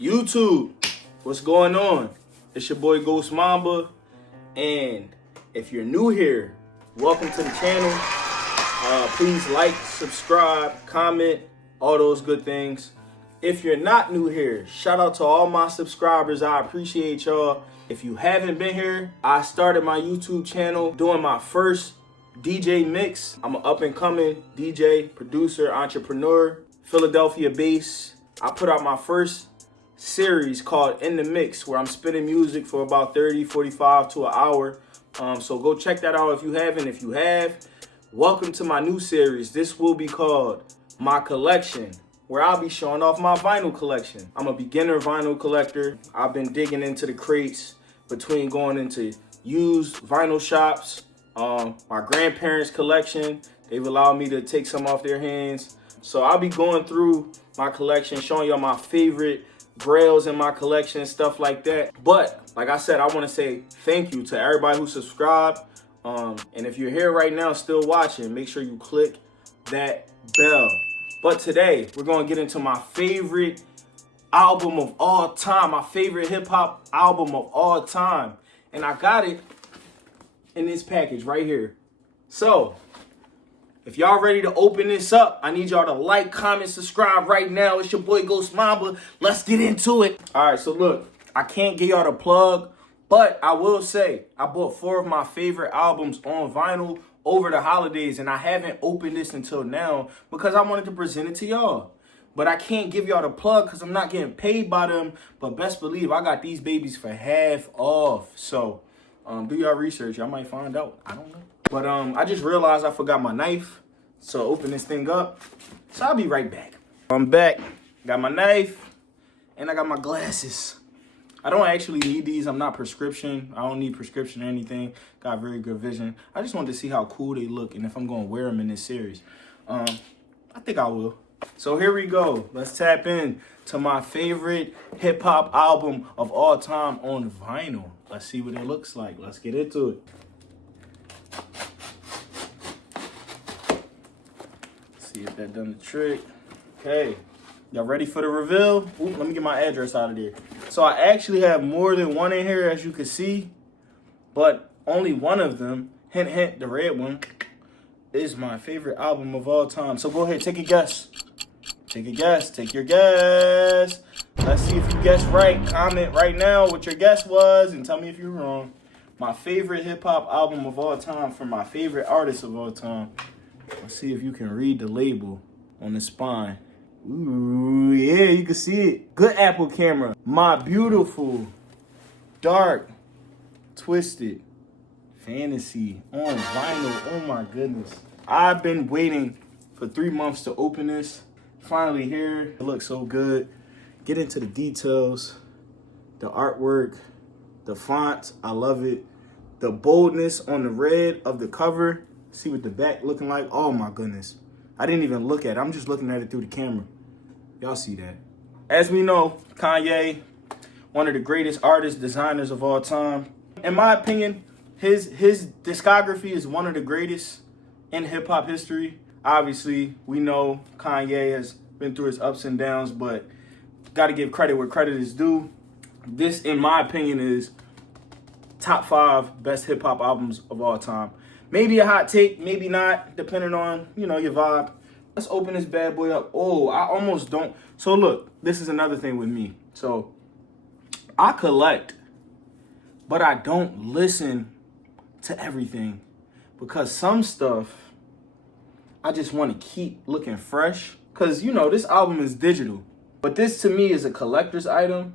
YouTube, what's going on? It's your boy Ghost Mamba, and if you're new here, welcome to the channel. Please like, subscribe, comment, all those good things. If you're not new here, shout out to all my subscribers. I appreciate y'all. If you haven't been here, I started my YouTube channel doing my first DJ mix. I'm an up-and-coming DJ, producer, entrepreneur, Philadelphia based. I put out my first series called In the Mix, where I'm spinning music for about 30, 45 to an hour. So go check that out if you haven't. If you have, welcome to my new series. This will be called My Collection, where I'll be showing off my vinyl collection. I'm a beginner vinyl collector. I've been digging into the crates between going into used vinyl shops, my grandparents' collection. They've allowed me to take some off their hands. So I'll be going through my collection, showing y'all my favorite grails in my collection, stuff like that. But like I said, I want to say thank you to everybody who subscribed. And if you're here right now still watching, make sure you click that bell. But today we're going to get into my favorite album of all time, my favorite hip-hop album of all time. And I got it in this package right here. So if y'all ready to open this up, I need y'all to like, comment, subscribe right now. It's your boy Ghost Mamba. Let's get into it. All right, so look, I can't give y'all the plug, but I will say I bought 4 of my favorite albums on vinyl over the holidays, and I haven't opened this until now because I wanted to present it to y'all. But I can't give y'all the plug because I'm not getting paid by them. But best believe I got these babies for half off. So do your research. Y'all might find out. I don't know. But I just realized I forgot my knife. So open this thing up. So I'll be right back. I'm back. Got my knife. And I got my glasses. I don't actually need these. I'm not prescription. I don't need prescription or anything. Got very good vision. I just wanted to see how cool they look and if I'm going to wear them in this series. I think I will. So here we go. Let's tap in to my favorite hip-hop album of all time on vinyl. Let's see what it looks like. Let's get into it. See if that done the trick. Okay. Y'all ready for the reveal? Ooh, let me get my address out of there. So I actually have more than one in here, as you can see. But only one of them, hint, hint, the red one, is my favorite album of all time. So go ahead, take a guess. Take a guess. Take your guess. Let's see if you guessed right. Comment right now what your guess was and tell me if you're wrong. My favorite hip-hop album of all time from my favorite artist of all time. Let's see if you can read the label on the spine. Ooh, yeah, you can see it. Good Apple camera. My beautiful, dark, twisted fantasy on vinyl. Oh my goodness. I've been waiting for 3 months to open this. Finally here. It looks so good. Get into the details, the artwork, the font. I love it. The boldness on the red of the cover. See what the back looking like. Oh my goodness. I didn't even look at it. I'm just looking at it through the camera. Y'all see that. As we know, Kanye, one of the greatest artists, designers of all time. In my opinion, his discography is one of the greatest in hip-hop history. Obviously, we know Kanye has been through his ups and downs, but got to give credit where credit is due. This, in my opinion, is top 5 best hip-hop albums of all time. Maybe a hot take, maybe not, depending on, your vibe. Let's open this bad boy up. Oh, I almost don't. So look, this is another thing with me. So I collect, but I don't listen to everything because some stuff I just want to keep looking fresh. Because, this album is digital. But this to me is a collector's item.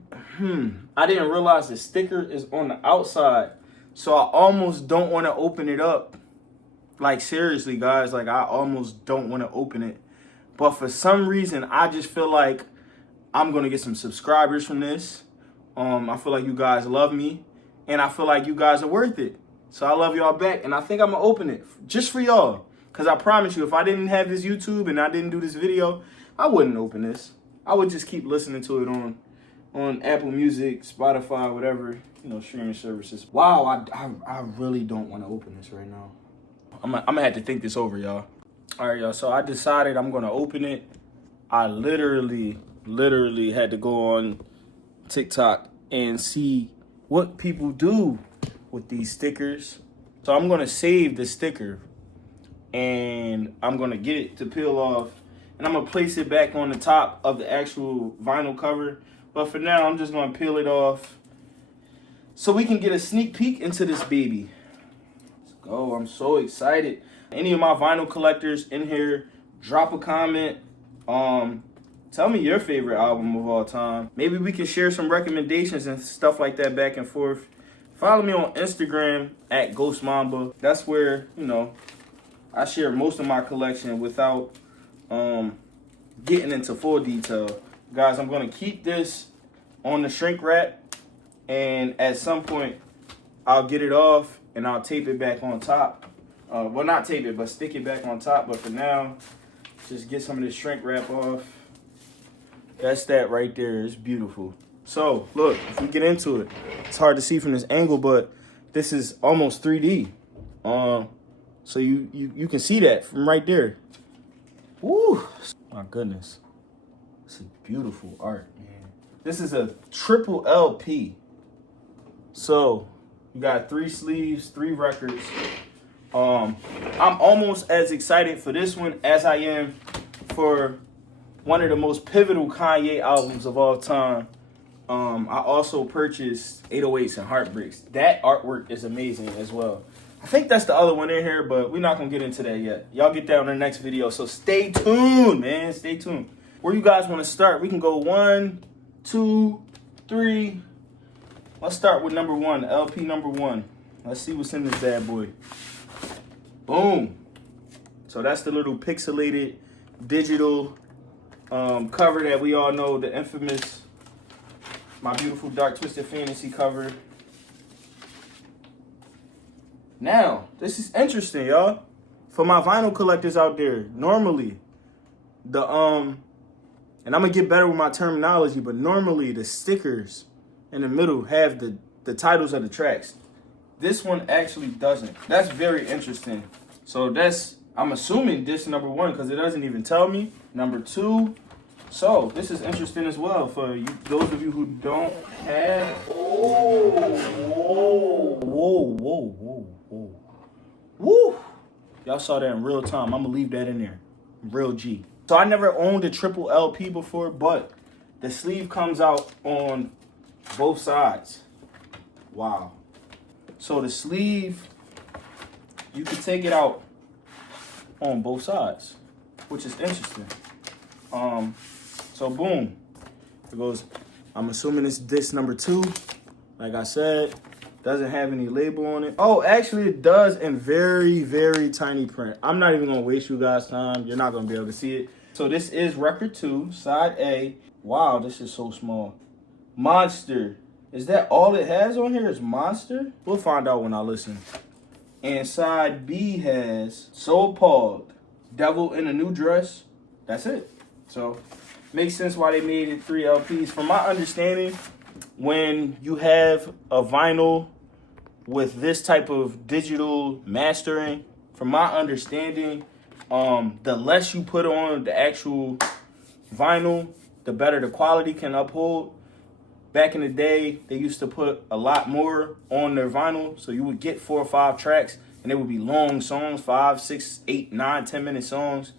I didn't realize the sticker is on the outside. So I almost don't want to open it up. Like, seriously, guys. Like, I almost don't want to open it. But for some reason, I just feel like I'm going to get some subscribers from this. I feel like you guys love me. And I feel like you guys are worth it. So I love y'all back. And I think I'm going to open it just for y'all. Because I promise you, if I didn't have this YouTube and I didn't do this video, I wouldn't open this. I would just keep listening to it on Apple Music, Spotify, whatever, streaming services. Wow, I really don't want to open this right now. I'm going to have to think this over, y'all. All right, y'all. So I decided I'm going to open it. I literally had to go on TikTok and see what people do with these stickers. So I'm gonna save the sticker and I'm gonna get it to peel off and I'm gonna place it back on the top of the actual vinyl cover. But for now, I'm just gonna peel it off so we can get a sneak peek into this baby. Let's go, I'm so excited. Any of my vinyl collectors in here, drop a comment. Tell me your favorite album of all time. Maybe we can share some recommendations and stuff like that back and forth. Follow me on Instagram at Ghost Mamba. That's where, you know, I share most of my collection without getting into full detail. Guys, I'm gonna keep this on the shrink wrap, and at some point I'll get it off and I'll tape it back on top. Well, not tape it, but stick it back on top. But for now, just get some of this shrink wrap off. That's that right there. It's beautiful. So, look, if we get into it, it's hard to see from this angle, but this is almost 3D. So you can see that from right there. Woo! My goodness. This is beautiful art, man. This is a triple LP. So, you got 3 sleeves, 3 records. I'm almost as excited for this one as I am for one of the most pivotal Kanye albums of all time. I also purchased 808s and Heartbreaks. That artwork is amazing as well. I think that's the other one in here, but we're not going to get into that yet. Y'all get that on the next video, so stay tuned, man. Stay tuned. Where you guys want to start? We can go 1, 2, 3. Let's start with number 1, LP number 1. Let's see what's in this bad boy. Boom. So that's the little pixelated digital cover that we all know, the infamous My Beautiful Dark Twisted Fantasy cover. Now, this is interesting, y'all. For my vinyl collectors out there, normally the and I'm gonna get better with my terminology, but normally the stickers in the middle have the titles of the tracks. This one actually doesn't. That's very interesting. So that's, I'm assuming this number 1 because it doesn't even tell me. Number 2. So this is interesting as well for you, those of you who don't have. Oh, whoa, whoa, whoa, whoa, whoa, woo! Y'all saw that in real time. I'm gonna leave that in there, real G. So I never owned a triple LP before, but the sleeve comes out on both sides. Wow. So the sleeve, you can take it out on both sides, which is interesting. So boom, it goes. I'm assuming it's disc number 2. Like I said, doesn't have any label on it. Oh, actually it does in very, very tiny print. I'm not even gonna waste you guys' time. You're not gonna be able to see it. So this is record 2, side A. Wow, this is so small. Monster. Is that all it has on here is Monster? We'll find out when I listen. And side B has So Appalled, Devil in a New Dress. That's it. So makes sense why they made it 3 LPs. From my understanding, when you have a vinyl with this type of digital mastering, from my understanding, the less you put on the actual vinyl, the better the quality can uphold. Back in the day, they used to put a lot more on their vinyl, so you would get 4 or 5 tracks, and they would be long songs, 5, 6, 8, 9, 10-minute songs.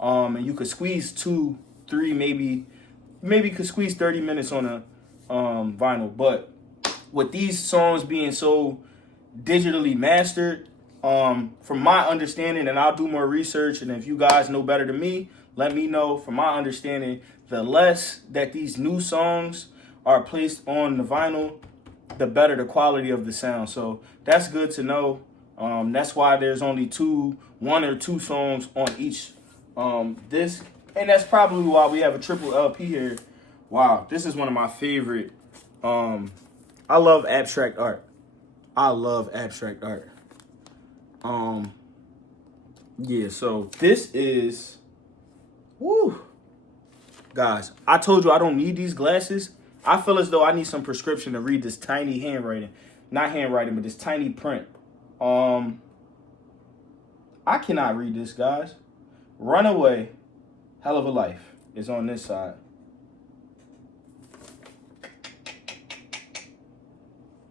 And you could squeeze 2, 3, maybe could squeeze 30 minutes on a vinyl. But with these songs being so digitally mastered, from my understanding, and I'll do more research, and if you guys know better than me, let me know. From my understanding, the less that these new songs are placed on the vinyl, the better the quality of the sound. So that's good to know. That's why there's only 1 or 2 songs on each disc. And that's probably why we have a triple LP here. Wow, this is one of my favorite. I love abstract art. Yeah, so this is, woo. Guys, I told you I don't need these glasses. I feel as though I need some prescription to read this tiny handwriting. Not handwriting, but this tiny print. I cannot read this, guys. Runaway, Hell of a Life is on this side.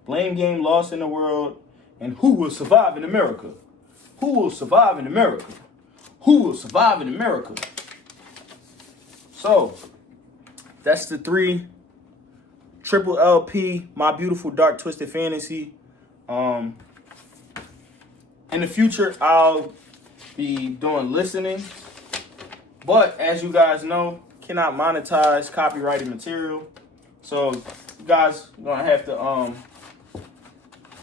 Blame game lost in the world. And who will survive in America? Who will survive in America? Who will survive in America? So, that's the 3 triple LP, My Beautiful Dark Twisted Fantasy. In the future, I'll be doing listening. But as you guys know, cannot monetize copyrighted material. So you guys are gonna have to,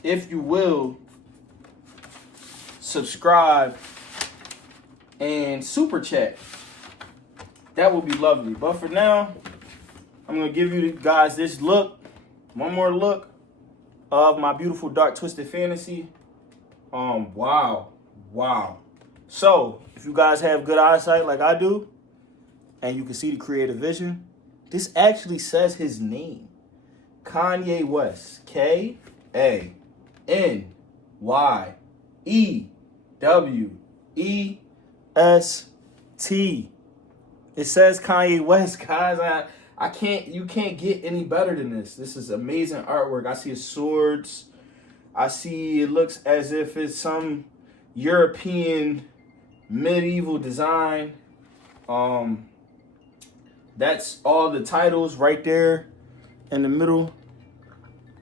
if you will, subscribe and super chat. That would be lovely. But for now, I'm gonna give you guys this look, one more look of My Beautiful Dark Twisted Fantasy. Wow. So if you guys have good eyesight like I do, and you can see the creative vision, this actually says his name. Kanye West. K-A-N-Y-E-W-E-S-T. It says Kanye West, guys. You can't get any better than this. This is amazing artwork. I see his swords. I see it looks as if it's some European medieval design. That's all the titles right there in the middle.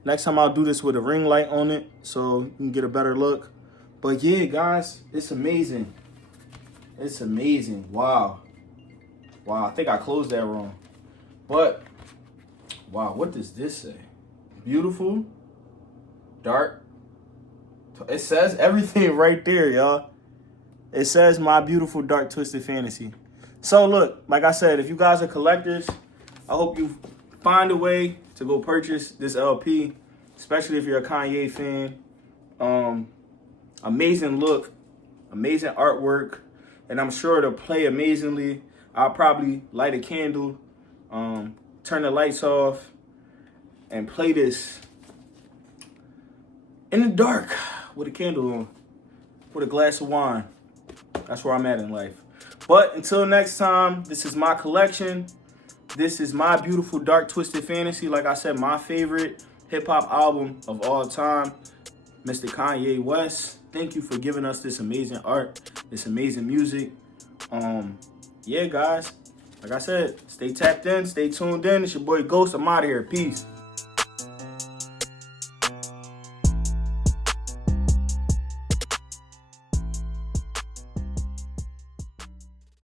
Next time I'll do this with a ring light on it so you can get a better look. But yeah, guys, it's amazing. It's amazing. Wow. I think I closed that wrong. But, wow, what does this say? Beautiful, dark. It says everything right there, y'all. It says My Beautiful Dark Twisted Fantasy. So look, like I said, if you guys are collectors, I hope you find a way to go purchase this LP, especially if you're a Kanye fan. Amazing look, amazing artwork, and I'm sure it'll play amazingly. I'll probably light a candle, turn the lights off, and play this in the dark with a candle on, with a glass of wine. That's where I'm at in life. But until next time, this is my collection. This is My Beautiful Dark Twisted Fantasy. Like I said, my favorite hip-hop album of all time, Mr. Kanye West. Thank you for giving us this amazing art, this amazing music. Yeah, guys. Like I said, stay tapped in, stay tuned in. It's your boy Ghost. I'm out of here. Peace.